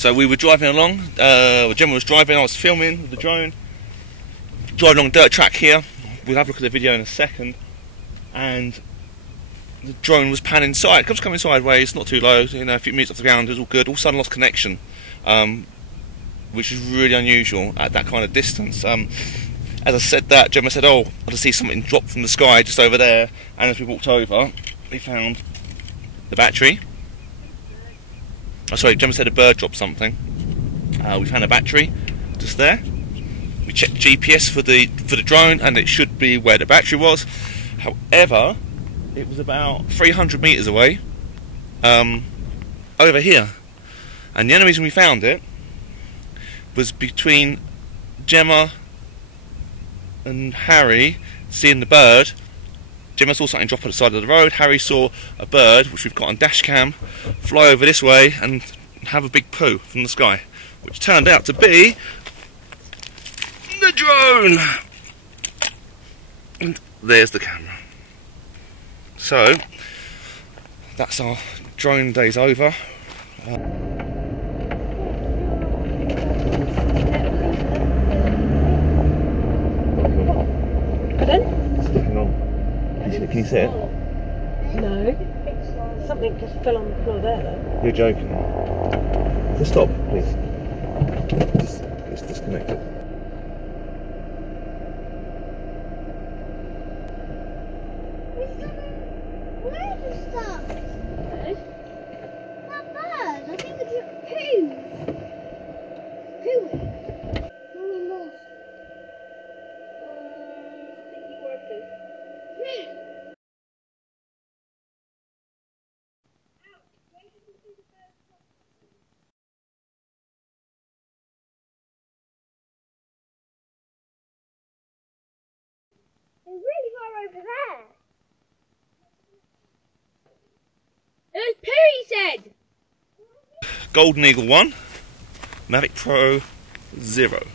So we were driving along, Gemma was driving, I was filming with the drone, driving along a dirt track here. We'll have a look at the video in a second, and the drone was panning side. It was coming sideways, not too low, you know, a few meters off the ground, it was all good. All of a sudden lost connection, which is really unusual at that kind of distance. As I said that, Gemma said, oh, I just see something drop from the sky just over there, and as we walked over, we found the battery. Oh, sorry, Gemma said a bird dropped something. We found a battery just there. We checked GPS for the drone, and it should be where the battery was. However, it was about 300 meters away, over here. And the only reason we found it was between Gemma and Harry seeing the bird. Gemma saw something drop at the side of the road. Harry saw a bird, which we've got on dash cam, fly over this way and have a big poo from the sky, which turned out to be the drone. And there's the camera. So that's our drone days over. Pardon? Sticking on. Can you see it? No. Something just fell on the floor there though. You're joking. Just stop, please. It's disconnected. Where is the stuff? That bird, I think it's poo. Pooey. Only lost. I think you were poo. Yeah. It's really far over there. It was poo, he said. Golden Eagle 1, Mavic Pro 0.